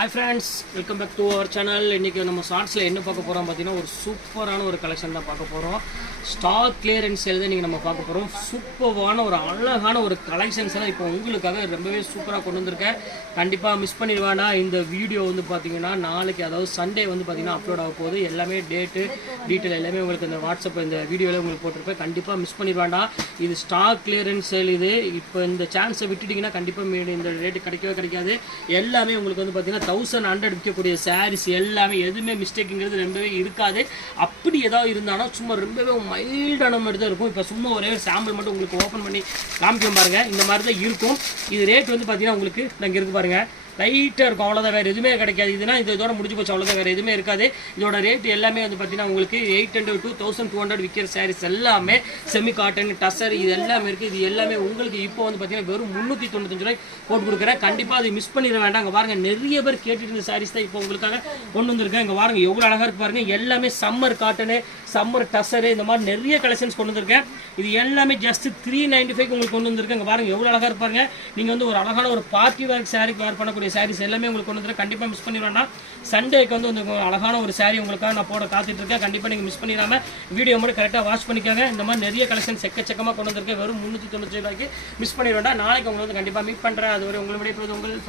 Hi friends, welcome back to our channel. இன்னைக்கு நம்ம ஷார்ட்ஸ்ல என்ன பார்க்க போறோம் பாத்தீங்கன்னா ஒரு சூப்பரான ஒரு கலெக்ஷன் தான் பார்க்க போறோம். ஸ்டாக் கிளியரன்ஸ் சேல் தான் நீங்க நம்ம பார்க்க போறோம். சூப்பரான ஒரு அழகான ஒரு கலெக்ஷன்ஸ் எல்லாம் இப்போ உங்களுக்காக ரொம்பவே சூப்பரா கொண்டு வந்திருக்கேன். கண்டிப்பா மிஸ் பண்ணிடுவானா இந்த வீடியோ வந்து பாத்தீங்கன்னா நாளைக்கு அதாவது சண்டே வந்து பாத்தீங்கன்னா அப்லோட் ஆக போகுது. எல்லாமே டேட் டீடைல் எல்லாமே உங்களுக்கு இந்த வாட்ஸ்அப் இந்த வீடியோல உங்களுக்கு போட்டுருப்பேன். கண்டிப்பா மிஸ் பண்ணிடுவானா. இது ஸ்டாக் கிளியரன்ஸ் சேல் இது. இப்போ இந்த சான்ஸை விட்டுட்டீங்கன்னா கண்டிப்பா இந்த ரேட் கிடைக்கவே கிடைக்காது. எல்லாமே உங்களுக்கு வந்து பாத்தீங்கன்னா 1100 விற்கக்கூடிய சாரீஸ் எல்லாமே எதுவுமே மிஸ்டேக்குங்கிறது ரொம்பவே இருக்காது. அப்படி ஏதாவது இருந்தாலும் சும்மா ரொம்பவே மைல்டான மாதிரி தான் இருக்கும். இப்போ சும்மா ஒரே ஒரு சாம்பிள் மட்டும் உங்களுக்கு ஓப்பன் பண்ணி காமிக்க பாருங்க. இந்த மாதிரி தான் இருக்கும். இது ரேட் வந்து பார்த்தீங்கன்னா உங்களுக்கு இங்கே இருக்கு பாருங்க, லைட்டாக இருக்கும். அவ்வளோதான், வேறு எதுவுமே கிடைக்காது. இதுனா இதோட முடிஞ்சு போச்சு, அவ்வளோதான், வேறு எதுவுமே இருக்காது. இதோட ரேட் எல்லாமே வந்து பார்த்தீங்கன்னா உங்களுக்கு 800 to 1200 விற்கிற சாரீஸ் எல்லாமே செமி காட்டன் டசர் இது எல்லாமே இருக்குது. இது எல்லாமே உங்களுக்கு இப்போ வந்து பார்த்தீங்கன்னா வெறும் 395 ரூபாய் போட்டு கொடுக்குறேன். கண்டிப்பாக அது மிஸ் பண்ணிட வேண்டாம். இங்கே பாருங்கள், நிறைய பேர் கேட்டுட்டு இருந்த சாரீஸ் தான் இப்போ உங்களுக்காக கொண்டு வந்திருக்கேன். இங்கே பாருங்கள் எவ்வளோ அழகாக இருக்கு பாருங்கள். எல்லாமே சம்மர் காட்டனு சம்மர் டசரு இந்த மாதிரி நிறைய கலெக்ஷன்ஸ் கொண்டு வந்திருக்கேன். இது எல்லாமே ஜஸ்ட் 395 உங்களுக்கு கொண்டு வந்திருக்கேன். இங்கே பாருங்கள் எவ்வளோ அழகாக இருப்பாருங்க. நீங்கள் வந்து ஒரு அழகான ஒரு பார்ட்டி வேர் சாரீக்கு வேர் பண்ணக்கூடிய சாரீஸ் எல்லாமே உங்களுக்கு கொண்டு வந்துருக்கேன். கண்டிப்பாக மிஸ் பண்ணிடுவேன்னா சண்டேக்கு வந்து அழகான ஒரு சாரீ உங்களுக்காக நான் போட காத்துட்டு இருக்கேன். கண்டிப்பாக நீங்கள் மிஸ் பண்ணிடாமல் வீடியோ மட்டும் கரெக்டாக வாட்ச் பண்ணிக்காங்க. இந்த மாதிரி நிறைய கலெக்ஷன் எக்கச்சக்கமாக கொண்டு வந்திருக்கேன். வெறும் 395 ரூபாய்க்கு மிஸ் பண்ணிடுவேண்டா. நாளைக்கு உங்களை வந்து கண்டிப்பாக மீட் பண்ணுறேன். அது ஒரு உங்களை விட உங்கள்